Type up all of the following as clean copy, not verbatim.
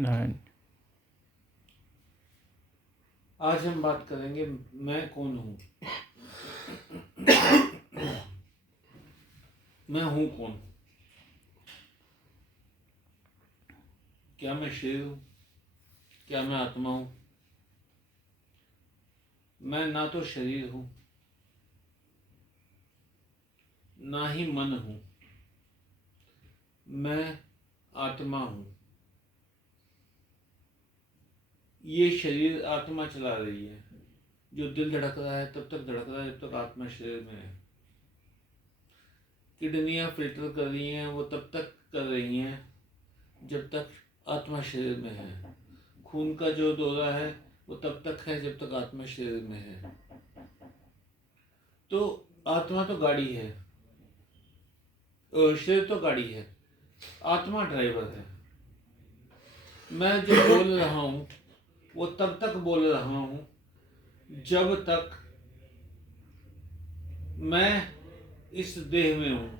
नारायण। आज हम बात करेंगे मैं कौन हूँ। मैं हूँ कौन? क्या मैं शरीर हूँ? क्या मैं आत्मा हूँ? मैं ना तो शरीर हूँ ना ही मन हूँ। मैं आत्मा हूँ। ये शरीर आत्मा चला रही है। जो दिल धड़क रहा है तब तक धड़क रहा है जब तक आत्मा शरीर में है। किडनियां फिल्टर कर रही हैं वो तब तक कर रही हैं जब तक आत्मा शरीर में है। खून का जो दौरा है वो तब तक है जब तक आत्मा शरीर में है। तो आत्मा तो गाड़ी है, शरीर तो गाड़ी है, आत्मा ड्राइवर है। मैं जो बोल रहा हूँ वो तब तक बोल रहा हूँ जब तक मैं इस देह में हूँ।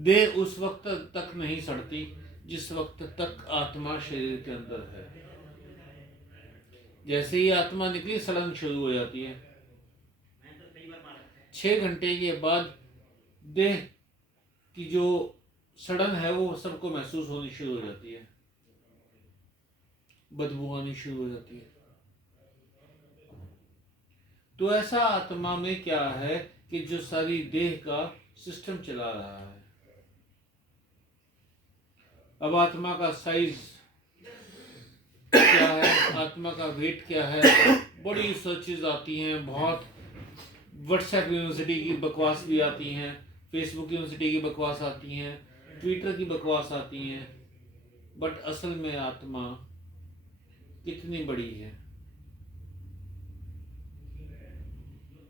देह उस वक्त तक नहीं सड़ती जिस वक्त तक आत्मा शरीर के अंदर है। जैसे ही आत्मा निकली सड़न शुरू हो जाती है। 6 घंटे के बाद देह की जो सड़न है वो सबको महसूस होनी शुरू हो जाती है, बदबू आनी शुरू हो जाती है। तो ऐसा आत्मा में क्या है कि जो सारी देह का सिस्टम चला रहा है। अब आत्मा का साइज क्या है, आत्मा का वेट क्या है, बड़ी सर्चेज आती हैं। बहुत व्हाट्सएप यूनिवर्सिटी की बकवास भी आती हैं, फेसबुक यूनिवर्सिटी की बकवास आती हैं, ट्विटर की बकवास आती हैं। बट असल में आत्मा कितनी बड़ी है?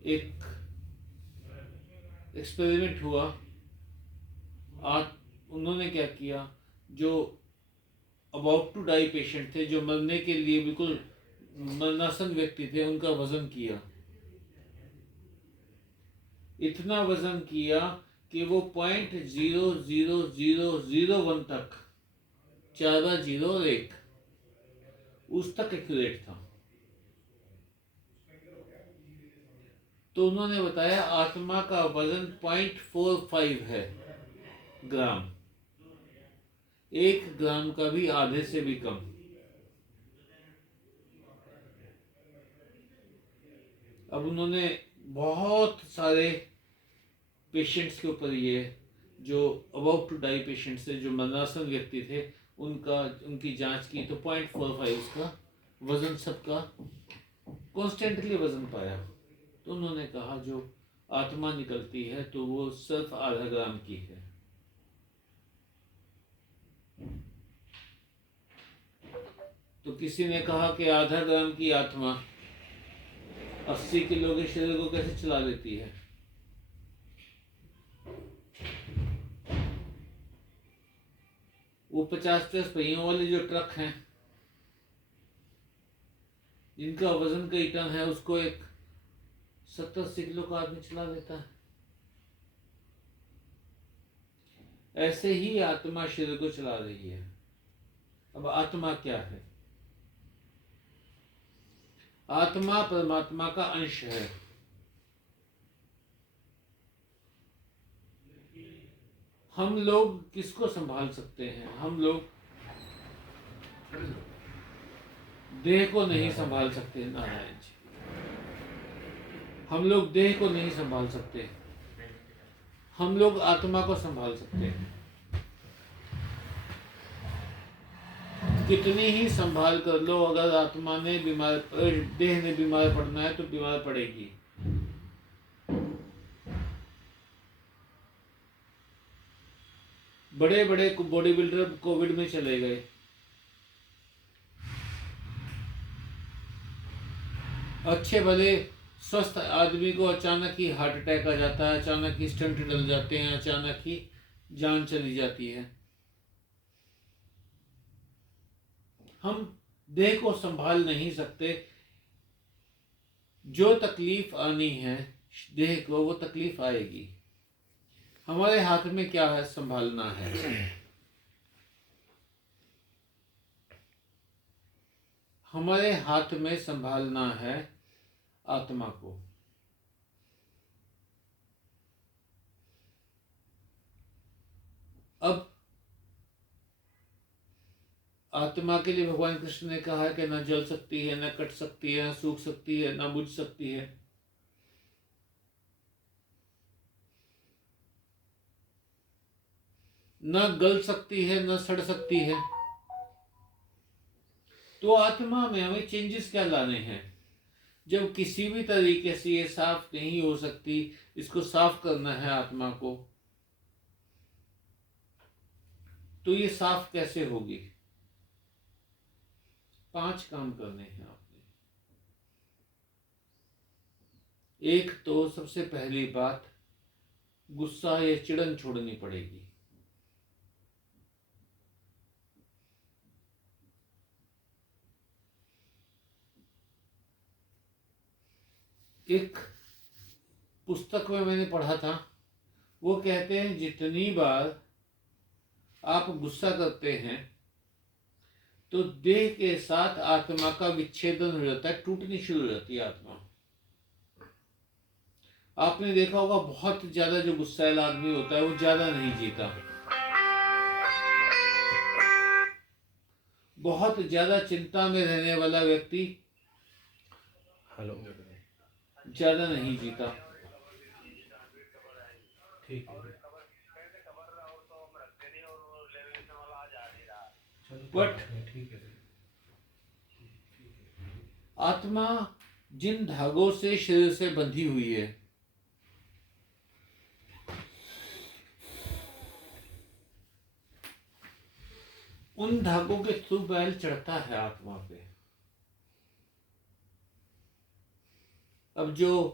एक एक्सपेरिमेंट हुआ। उन्होंने क्या किया, जो अबाउट टू डाई पेशेंट थे, जो मरने के लिए बिल्कुल मरणासन व्यक्ति थे, उनका वजन किया। इतना वजन किया कि वो 0.00001 तक, 4 और 1 उस तक एक्यूरेट था। तो उन्होंने बताया आत्मा का वजन 0.45 है ग्राम, 1 ग्राम का भी आधे से भी कम। अब उन्होंने बहुत सारे पेशेंट्स के ऊपर, ये जो अबाउट टू डाई पेशेंट्स थे, जो मरणासन व्यक्ति थे, उनकी जांच की तो 0.45 उसका वजन सबका कॉन्स्टेंटली वजन पाया। तो उन्होंने कहा जो आत्मा निकलती है तो वो सिर्फ आधा ग्राम की है। तो किसी ने कहा कि आधा ग्राम की आत्मा 80 किलो के शरीर को कैसे चला लेती है? वो 50 पहियों वाले जो ट्रक हैं जिनका वजन कई टन है, उसको एक 70-80 किलो का आदमी चला लेता है। ऐसे ही आत्मा शरीर को चला रही है। अब आत्मा क्या है? आत्मा परमात्मा का अंश है। हम लोग किसको संभाल सकते हैं? हम लोग देह को नहीं संभाल सकते नारायण जी। हम लोग देह को नहीं संभाल सकते, हम लोग आत्मा को संभाल सकते हैं। कितनी ही संभाल कर लो, अगर आत्मा ने देह ने बीमार पड़ना है तो बीमार पड़ेगी। बड़े बड़े बॉडी बिल्डर कोविड में चले गए। अच्छे भले स्वस्थ आदमी को अचानक ही हार्ट अटैक आ जाता है, अचानक ही स्टंट डल जाते हैं, अचानक ही जान चली जाती है। हम देह को संभाल नहीं सकते। जो तकलीफ आनी है देह को, वो तकलीफ आएगी। हमारे हाथ में क्या है? संभालना है। हमारे हाथ में संभालना है आत्मा को। अब आत्मा के लिए भगवान कृष्ण ने कहा है कि न जल सकती है, न कट सकती है, न सूख सकती है, न बुझ सकती है। न गल सकती है, न सड़ सकती है। तो आत्मा में हमें चेंजेस क्या लाने हैं? जब किसी भी तरीके से ये साफ नहीं हो सकती, इसको साफ करना है आत्मा को, तो ये साफ कैसे होगी? 5 काम करने हैं आपने। एक तो सबसे पहली बात, गुस्सा या चिड़न छोड़नी पड़ेगी। एक पुस्तक में मैंने पढ़ा था, वो कहते हैं जितनी बार आप गुस्सा करते हैं तो देह के साथ आत्मा का विच्छेदन हो जाता है, टूटनी शुरू हो जाती है आत्मा। आपने देखा होगा बहुत ज्यादा जो गुस्सैल आदमी होता है वो ज्यादा नहीं जीता। बहुत ज्यादा चिंता में रहने वाला व्यक्ति ज्यादा नहीं जीता। ठीक है। बट आत्मा जिन धागों से शरीर से बंधी हुई है, उन धागों के थ्रू बैल चढ़ता है आत्मा पे। अब जो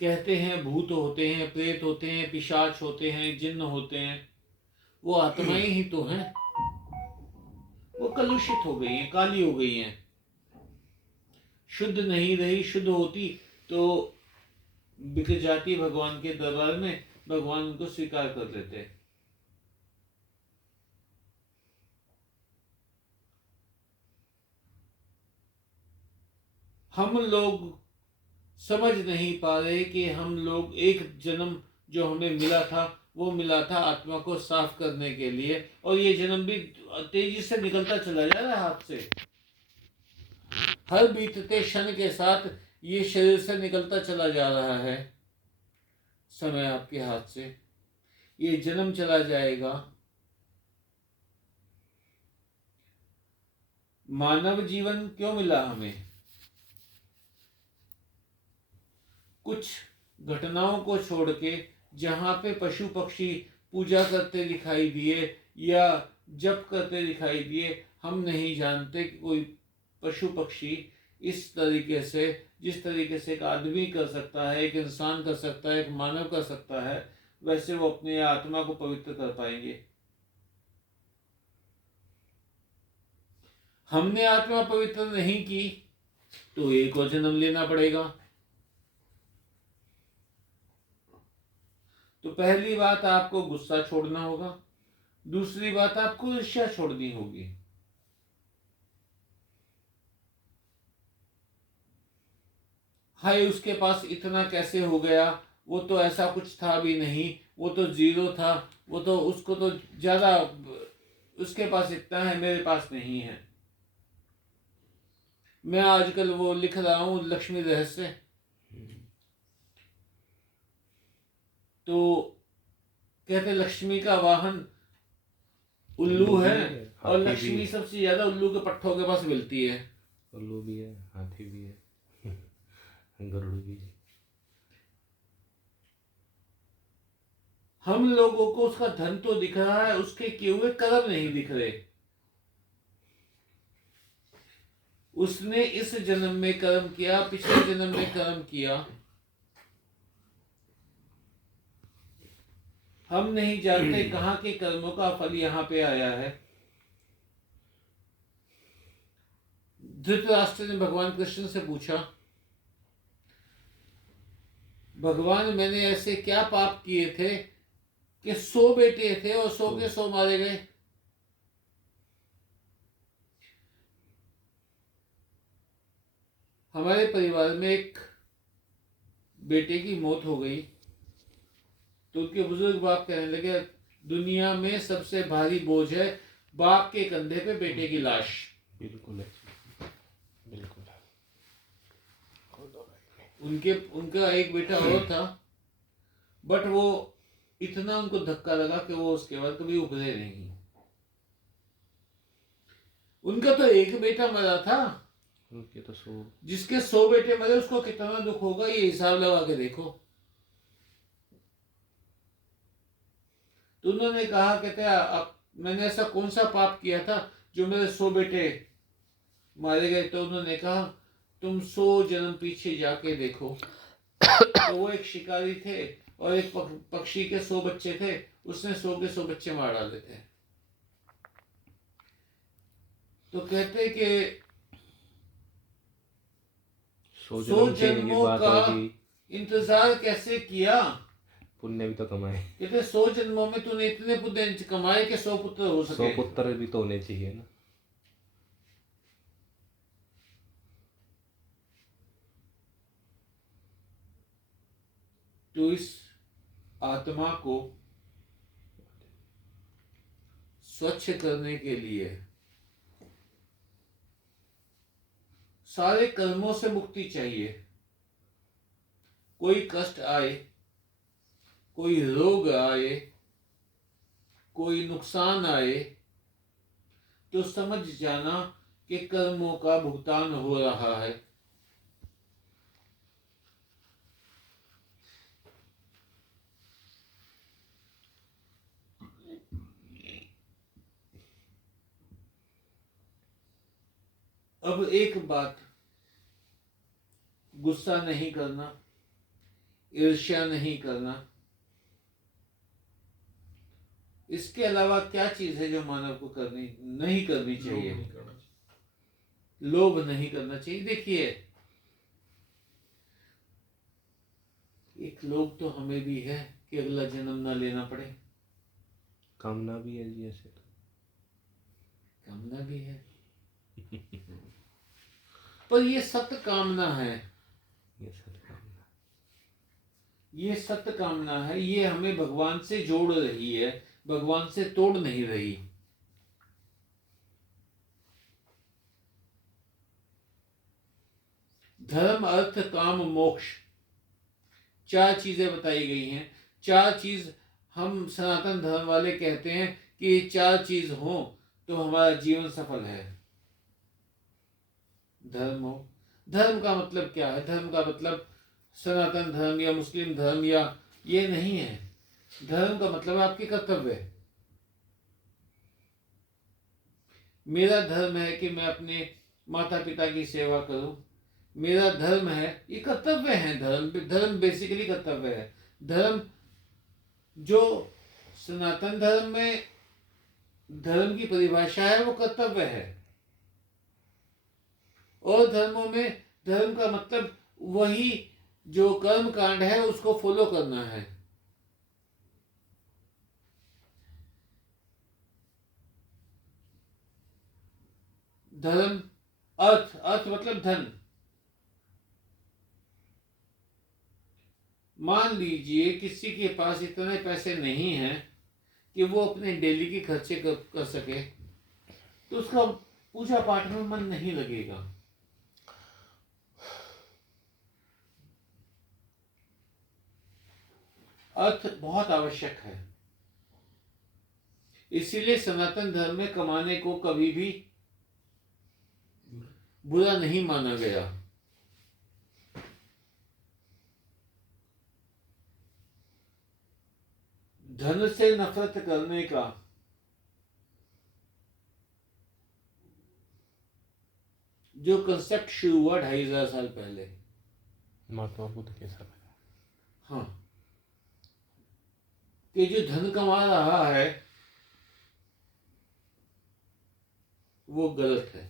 कहते हैं भूत होते हैं, प्रेत होते हैं, पिशाच होते हैं, जिन्न होते हैं, वो आत्माएं ही तो हैं। वो कलुषित हो गई हैं, काली हो गई हैं, शुद्ध नहीं रही। शुद्ध होती तो बिक जाती भगवान के दरबार में, भगवान उनको स्वीकार कर लेते। हम लोग समझ नहीं पा रहे कि हम लोग एक जन्म जो हमें मिला था वो मिला था आत्मा को साफ करने के लिए, और ये जन्म भी तेजी से निकलता चला जा रहा है हाथ से। हर बीतते क्षण के साथ ये शरीर से निकलता चला जा रहा है समय आपके हाथ से। ये जन्म चला जाएगा। मानव जीवन क्यों मिला हमें? कुछ घटनाओं को छोड़ के जहाँ पे पशु पक्षी पूजा करते दिखाई दिए या जप करते दिखाई दिए, हम नहीं जानते कि कोई पशु पक्षी इस तरीके से, जिस तरीके से एक आदमी कर सकता है, एक इंसान कर सकता है, एक मानव कर सकता है, वैसे वो अपने आत्मा को पवित्र कर पाएंगे। हमने आत्मा पवित्र नहीं की तो एक और जन्म लेना पड़ेगा। तो पहली बात आपको गुस्सा छोड़ना होगा। दूसरी बात आपको ईर्ष्या छोड़नी होगी। हाय उसके पास इतना कैसे हो गया, वो तो ऐसा कुछ था भी नहीं, वो तो जीरो था, वो तो उसको तो ज्यादा, उसके पास इतना है मेरे पास नहीं है। मैं आजकल वो लिख रहा हूँ लक्ष्मी रहस्य, तो कहते लक्ष्मी का वाहन उल्लू है, और लक्ष्मी सबसे ज्यादा उल्लू के पट्टों के पास मिलती है। उल्लू भी है, हाथी भी है, गरुड़ भी है। हम लोगों को उसका धन तो दिख रहा है, उसके किए हुए कर्म नहीं दिख रहे। उसने इस जन्म में कर्म किया, पिछले जन्म में कर्म किया, हम नहीं जानते कहाँ के कर्मों का फल यहाँ पे आया है। धृतराष्ट्र ने भगवान कृष्ण से पूछा, भगवान मैंने ऐसे क्या पाप किए थे कि 100 बेटे थे और 100 के 100 मारे गए? हमारे परिवार में एक बेटे की मौत हो गई, तो उनके बुजुर्ग बाप कहने लगे दुनिया में सबसे भारी बोझ है बाप के कंधे पे बेटे की लाश। बिल्कुल है, बिल्कुल है। उनका एक बेटा और था, बट वो इतना उनको धक्का लगा कि वो उसके बाद कभी उभरे नहीं। उनका तो एक बेटा मरा था, उनके तो 100। जिसके 100 बेटे मरे उसको कितना दुख होगा, ये हिसाब लगा के देखो। तो उन्होंने कहा, कहते अब मैंने ऐसा कौन सा पाप किया था जो मेरे 100 बेटे मारे गए। तो उन्होंने कहा तुम 100 जन्म पीछे जाके देखो। तो वो एक शिकारी थे और एक पक्षी के 100 बच्चे थे, उसने 100 के 100 बच्चे मार डाले थे। तो कहते कि 100 जन्मों का इंतजार कैसे किया, पुण्य भी तो कमाए। कहते 100 जन्मों में तूने इतने पुण्य कमाए कि 100 पुत्र हो सके। 100 पुत्र भी तो होने चाहिए ना। तो इस आत्मा को स्वच्छ करने के लिए, सारे कर्मों से मुक्ति चाहिए। कोई कष्ट आए, कोई रोग आए, कोई नुकसान आए, तो समझ जाना कि कर्मों का भुगतान हो रहा है। अब एक बात, गुस्सा नहीं करना, ईर्ष्या नहीं करना, इसके अलावा क्या चीज है जो मानव को नहीं करनी चाहिए? लोभ नहीं करना चाहिए। देखिए, एक लोभ तो हमें भी है कि अगला जन्म ना लेना पड़े। कामना भी है जी, ऐसे तो कामना भी है पर ये सत्य कामना है। ये सत्य कामना, ये सत्य कामना है, ये हमें भगवान से जोड़ रही है, भगवान से तोड़ नहीं रही। धर्म अर्थ काम मोक्ष 4 चीजें बताई गई हैं। 4 चीज हम सनातन धर्म वाले कहते हैं कि ये 4 चीज हो तो हमारा जीवन सफल है। धर्म हो, धर्म का मतलब क्या है? धर्म का मतलब सनातन धर्म या मुस्लिम धर्म या ये नहीं है। धर्म का मतलब आपके कर्तव्य। मेरा धर्म है कि मैं अपने माता पिता की सेवा करूं, मेरा धर्म है, ये कर्तव्य है। धर्म बेसिकली कर्तव्य है। धर्म जो सनातन धर्म में धर्म की परिभाषा है वो कर्तव्य है, और धर्मों में धर्म का मतलब वही जो कर्म कांड है उसको फॉलो करना है। धर्म अर्थ मतलब धन। मान लीजिए किसी के पास इतने पैसे नहीं हैं कि वो अपने डेली के खर्चे कर सके, तो उसका पूजा पाठ में मन नहीं लगेगा। अर्थ बहुत आवश्यक है। इसीलिए सनातन धर्म में कमाने को कभी भी बुरा नहीं माना गया। धन से नफरत करने का जो कंसेप्ट शुरू हुआ 2500 साल पहले, महात्मा बुद्ध के समय। हाँ, कि जो धन कमा रहा है वो गलत है।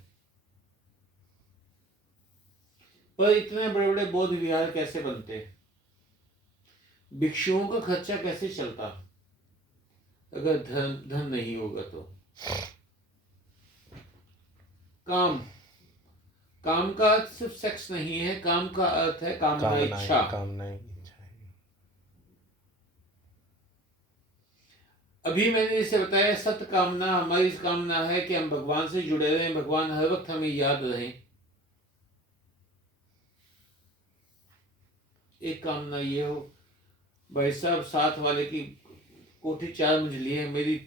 पर इतने बड़े बड़े बौद्ध विहार कैसे बनते, भिक्षुओं का खर्चा कैसे चलता अगर धन नहीं होगा तो? काम का अर्थ सिर्फ सेक्स नहीं है, काम का अर्थ है कामना, इच्छा। कामनाएं इच्छा है। अभी मैंने इसे बताया, सत्य कामना, हमारी कामना है कि हम भगवान से जुड़े रहें, भगवान हर वक्त हमें याद रहें। एक कामना ये हो, भाई साहब साथ वाले की कोठी 4 मंजिली है, मेरी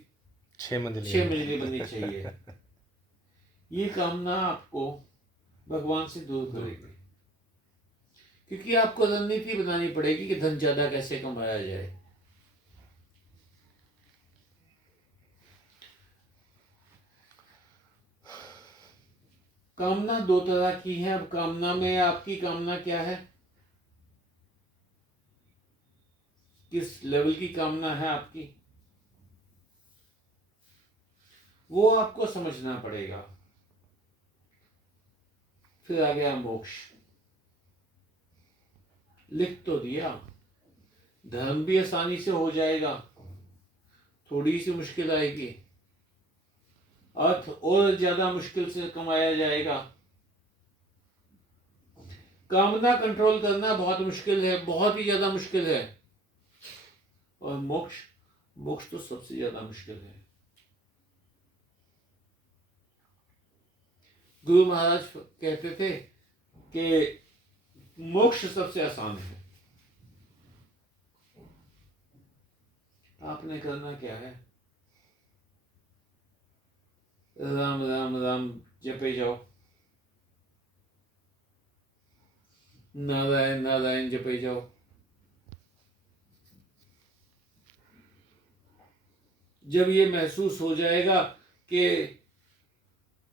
6 मंजिली 6 मंजिली बननी चाहिए। ये कामना आपको भगवान से दूर करेगी, क्योंकि आपको रणनीति बनानी पड़ेगी कि धन ज्यादा कैसे कमाया जाए। कामना 2 तरह की है। अब कामना में आपकी कामना क्या है, किस लेवल की कामना है आपकी, वो आपको समझना पड़ेगा। फिर आ गया मोक्ष। लिख तो दिया, धर्म भी आसानी से हो जाएगा, थोड़ी सी मुश्किल आएगी, अर्थ और ज्यादा मुश्किल से कमाया जाएगा। कामना कंट्रोल करना बहुत मुश्किल है, बहुत ही ज्यादा मुश्किल है। और मोक्ष, मोक्ष तो सबसे ज्यादा मुश्किल है। गुरु महाराज कहते थे कि मोक्ष सबसे आसान है। आपने करना क्या है, राम राम राम जपे जाओ, नारायण नारायण जपे जाओ। जब ये महसूस हो जाएगा कि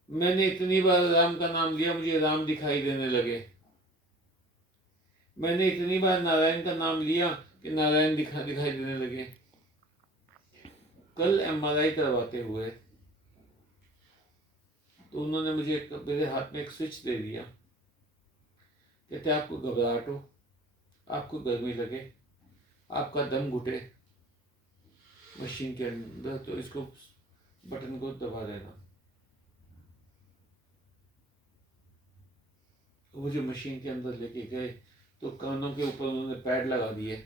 मैंने इतनी बार राम का नाम लिया, मुझे राम दिखाई देने लगे, मैंने इतनी बार नारायण का नाम लिया कि नारायण दिखाई देने लगे। कल MRI करवाते हुए तो उन्होंने मेरे हाथ में एक स्विच दे दिया, कहते आपको घबराहट हो, आपको गर्मी लगे, आपका दम घुटे मशीन के अंदर, तो इसको बटन को दबा देना। वो जो मशीन के अंदर लेके गए तो कानों के ऊपर उन्होंने पैड लगा दिए।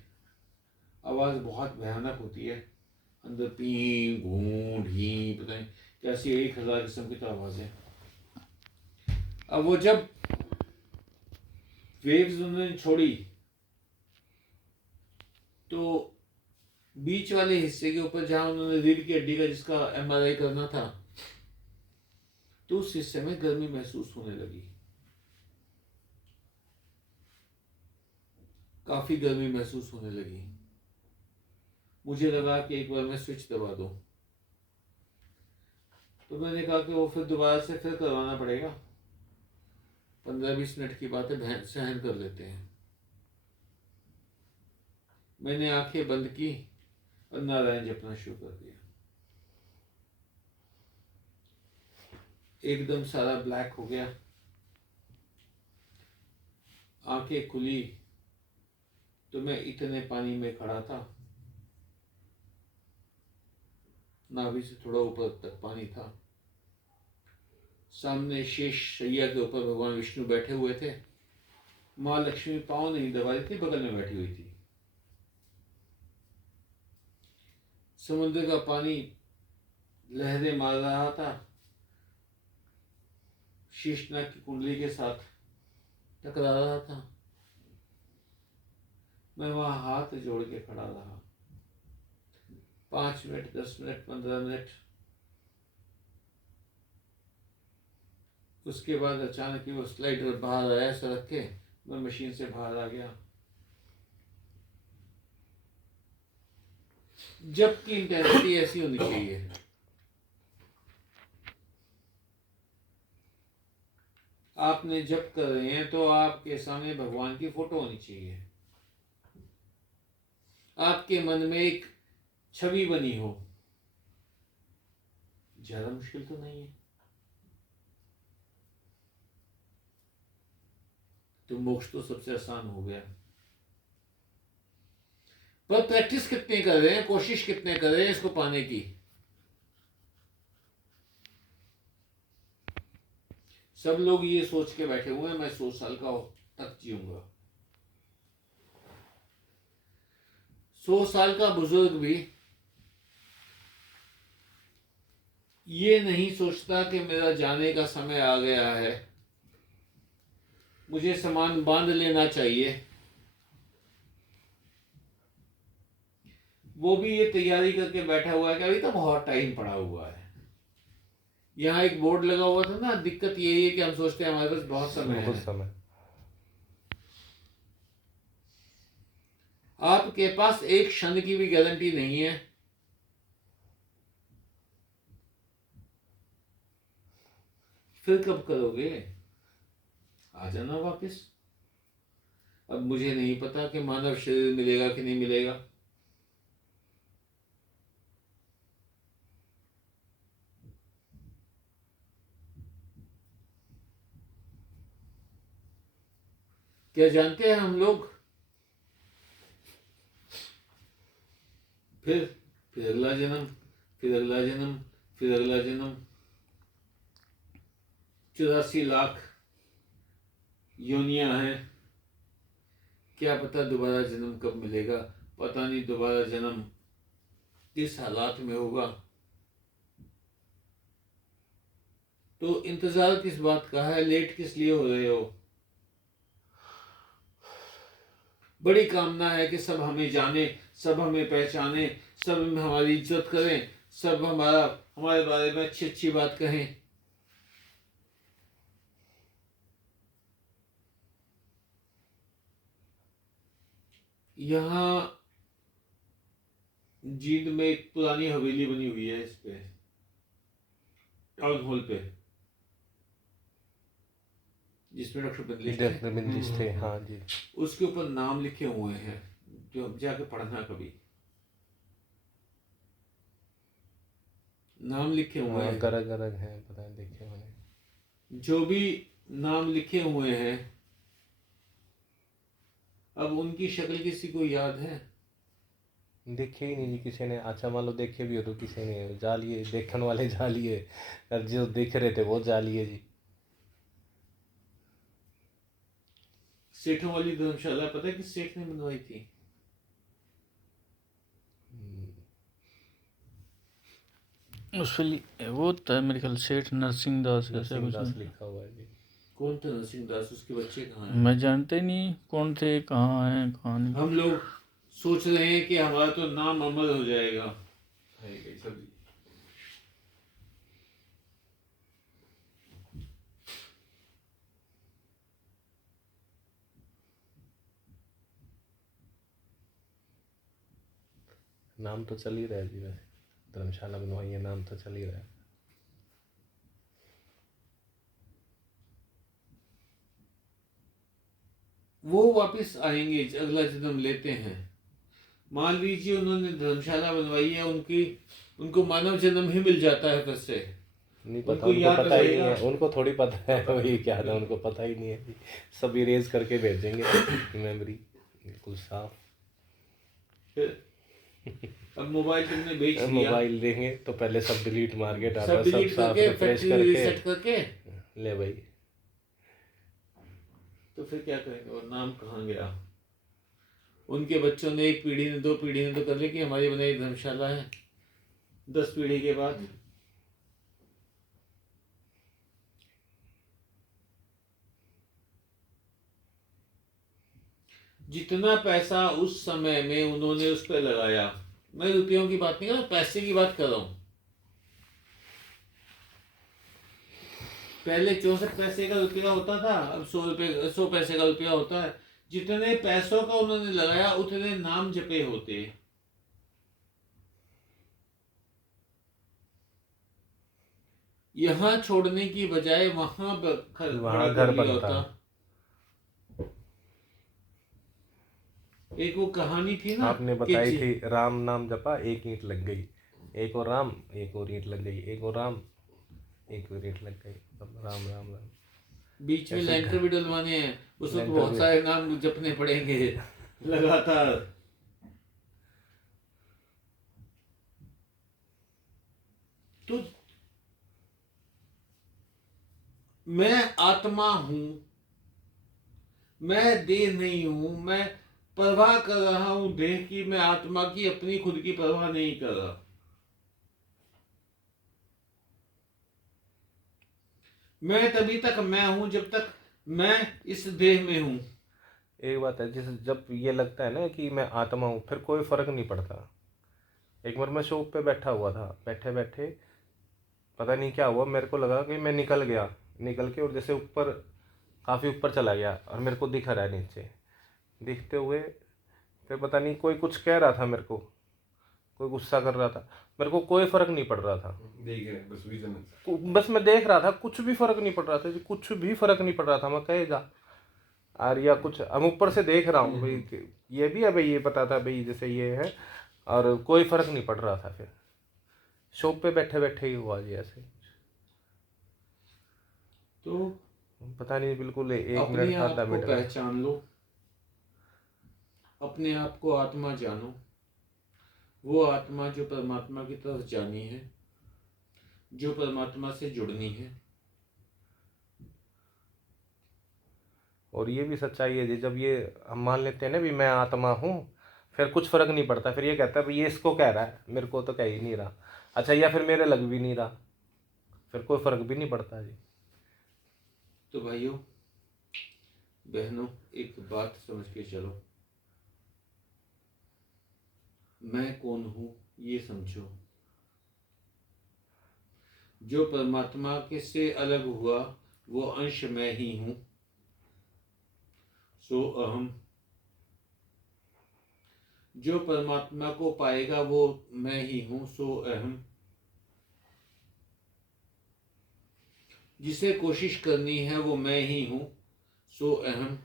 आवाज बहुत भयानक होती है, अंदर पी घूं ढी पता नहीं कैसी 1000 किस्म की तो आवाजें। अब वो जब वेव्स उन्होंने छोड़ी तो बीच वाले हिस्से के ऊपर जहां उन्होंने रीढ़ की हड्डी का जिसका MRI करना था, तो उस हिस्से में गर्मी महसूस होने लगी, काफी गर्मी महसूस होने लगी। मुझे लगा कि एक बार मैं स्विच दबा दूं, तो मैंने कहा कि वो फिर दोबारा से फिर करवाना पड़ेगा, 15-20 मिनट की बात है, सहन कर लेते हैं। मैंने आंखें बंद की और नारायण जपना शुरू कर दिया। एकदम सारा ब्लैक हो गया, आंखें खुली तो मैं इतने पानी में खड़ा था, नाभि से थोड़ा ऊपर तक पानी था। सामने शेष शैया के ऊपर भगवान विष्णु बैठे हुए थे, माँ लक्ष्मी पाँव नहीं दबा रही थी, बगल में बैठी हुई थी। समुद्र का पानी लहरें मार रहा था, शीशनाग की कुंडली के साथ टकरा रहा था। मैं वहां हाथ जोड़ के खड़ा रहा, 5 मिनट, 10 मिनट, 15 मिनट। उसके बाद अचानक ही वो स्लाइडर बाहर आया सड़क के, मैं मशीन से बाहर आ गया। जब की इंटेंसिटी ऐसी होनी चाहिए, आपने जब कर रहे हैं तो आपके सामने भगवान की फोटो होनी चाहिए, आपके मन में एक छवि बनी हो। ज्यादा मुश्किल तो नहीं है, तो मोक्ष तो सबसे आसान हो गया। पर प्रैक्टिस कितने कर रहे हैं, कोशिश कितने कर रहे हैं इसको पाने की। सब लोग ये सोच के बैठे हुए हैं मैं 100 साल का तक जीऊंगा। 100 साल का बुजुर्ग भी ये नहीं सोचता कि मेरा जाने का समय आ गया है, मुझे सामान बांध लेना चाहिए। वो भी ये तैयारी करके बैठा हुआ है कि अभी तो बहुत टाइम पड़ा हुआ है। यहाँ एक बोर्ड लगा हुआ था ना, दिक्कत यही है कि हम सोचते हैं हमारे पास बहुत समय बहुत है। समय। आपके पास एक क्षण की भी गारंटी नहीं है। फिर कब करोगे? आ जाना वापस। अब मुझे नहीं पता कि मानव शरीर मिलेगा कि नहीं मिलेगा। क्या जानते हैं हम लोग? फिर अगला जन्म, फिर अगला जन्म, फिर अगला जन्म। 84 लाख योनियां हैं। क्या पता दोबारा जन्म कब मिलेगा, पता नहीं दोबारा जन्म किस हालात में होगा। तो इंतजार किस बात का है? लेट किस लिए हो रहे हो? बड़ी कामना है कि सब हमें जाने, सब हमें पहचाने, सब हमारी इज्जत करें, सब हमारे बारे में अच्छी अच्छी बात कहें। यहाँ जींद में एक पुरानी हवेली बनी हुई है, इस पे टाउन हॉल पे, जिसमें डॉक्टर बिंदिश थे, हाँ जी। उसके ऊपर नाम लिखे हुए हैं, जो अब जाके पढ़ना कभी। नाम लिखे हुए हैं, गरग गरग है, पता नहीं, देखे मैंने। जो भी नाम लिखे हुए हैं, अब उनकी शक्ल किसी को याद है? देखे ही नहीं जी किसी ने। अच्छा मान लो देखे भी हो तो किसी ने जालिए, देखने वाले जालिए, और जो देख रहे थे वो जालिए जी। सेठों वाली धर्मशाला पता है किस सेठ ने बनवाई थी? उस पे वो था मेरे ख्याल सेठ नरसिंह दास ऐसा कुछ। दास लिखा हुआ है जी। कौन था नरसिंह दास? उसके बच्चे कहाँ हैं? मैं जानते नहीं कौन थे, कहाँ हैं कहाँ नहीं। हम लोग सोच रहे हैं कि हमारा तो नाम अमर हो जाएगा। है गई सब्जी। नाम तो चल ही रहा है जी, वैसे धर्मशाला बनवाई है, नाम तो चल ही रहा है। वो वापस आएंगे, अगला जन्म लेते हैं। मान लीजिए उन्होंने धर्मशाला बनवाई है, उनको मानव जन्म ही मिल जाता है फिर से। नहीं पता, उनको उनको याद पता ही नहीं रहेगा। है, उनको थोड़ी पता है वही क्या था, उनको पता ही नहीं है जी। सब इरेज करके भेजेंगे मेमोरी बिल्कुल साफ। फिर अब मोबाइल तुमने बेच लिया, मोबाइल देंगे तो पहले सब डिलीट मार के डाटा सब डिलीट साफ करके रिफ्रेश फैक्ट्री रीसेट करके ले भाई। तो फिर क्या करेंगे? और नाम कहाँ गया? उनके बच्चों ने, एक पीढ़ी ने, दो पीढ़ी ने तो कर ली कि हमारी बनाई धर्मशाला है। 10 पीढ़ी के बाद जितना पैसा उस समय में उन्होंने उस पर लगाया, मैं रुपयों की बात नहीं कर रहा, पैसे की बात कर रहा हूं। पहले 64 पैसे का रुपया होता था, अब 100 पैसे का रुपया होता है। जितने पैसों का उन्होंने लगाया उतने नाम जपे होते। यहाँ छोड़ने की बजाय वहां खड़ा कर घर लिया बनता। होता। एक वो कहानी थी ना, आपने बताई थी, राम नाम जपा एक ईंट लग गई, एक और राम, एक और ईंट लग गई, एक और राम, एक और ईंट लग गई, अब राम राम राम। बीच में ऐसे लेंटर भी डलवाने हैं, उसमें लेंटर बहुत भी। सारे नाम जपने पड़ेंगे लगातार। तो मैं आत्मा हूं, मैं देह नहीं हूं, मैं परवाह कर रहा हूं देह की, मैं आत्मा की अपनी खुद की परवाह नहीं कर रहा। मैं तभी तक मैं हूं जब तक मैं इस देह में हूं। एक बात है, जैसे जब ये लगता है ना कि मैं आत्मा हूँ, फिर कोई फर्क नहीं पड़ता। एक बार मैं शॉप पे बैठा हुआ था, बैठे बैठे पता नहीं क्या हुआ, मेरे को लगा कि मैं निकल गया, निकल के और जैसे ऊपर, काफ़ी ऊपर चला गया, और मेरे को दिख रहा है नीचे, दिखते हुए फिर पता नहीं कोई कुछ कह रहा था मेरे को, कोई गुस्सा कर रहा था, मेरे को कोई फर्क नहीं पड़ रहा था। देख रहे हैं, बस विजन बस मैं देख रहा था, कुछ भी फर्क नहीं पड़ रहा था जी, कुछ भी फर्क नहीं पड़ रहा था। मैं कहेगा आर्या कुछ, हम ऊपर से देख रहा हूँ भाई ये भी है भाई, ये पता था भाई जैसे ये है, और कोई फर्क नहीं पड़ रहा था। फिर शॉप पे बैठे बैठे ही हुआ जी ऐसे, तो पता नहीं, बिल्कुल एक अपने मिनट आप आधा को मिनट का। पहचान लो, अपने आप को आत्मा जानो, वो आत्मा जो परमात्मा की तरफ जानी है, जो परमात्मा से जुड़नी है। और ये भी सच्चाई है जी, जब ये हम मान लेते हैं ना भी मैं आत्मा हूँ, फिर कुछ फर्क नहीं पड़ता। फिर ये कहता है भाई ये इसको कह रहा है, मेरे को तो कह ही नहीं रहा, अच्छा, या फिर मेरे लग भी नहीं रहा, फिर कोई फर्क भी नहीं पड़ता जी। तो भाइयों बहनों, एक बात समझ के चलो, मैं कौन हूं ये समझो। जो परमात्मा के से अलग हुआ वो अंश मैं ही हूं, सो अहम। जो परमात्मा को पाएगा वो मैं ही हूं, सो अहम। जिसे कोशिश करनी है वो मैं ही हूं, सो अहम।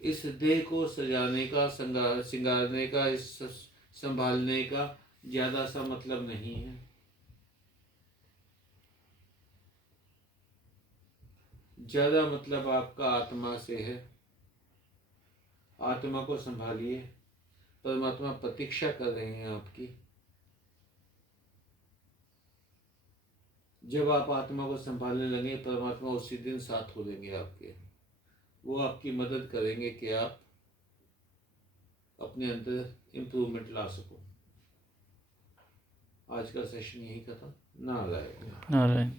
इस देह को सजाने का, सिंगारने का, इस संभालने का ज्यादा सा मतलब नहीं है। ज्यादा मतलब आपका आत्मा से है। आत्मा को संभालिए, परमात्मा प्रतीक्षा कर रहे हैं आपकी। जब आप आत्मा को संभालने लगे, परमात्मा उसी दिन साथ हो देंगे आपके। वो आपकी मदद करेंगे कि आप अपने अंदर इम्प्रूवमेंट ला सको। आज का सेशन यही खत्म। नारायण। नारायण।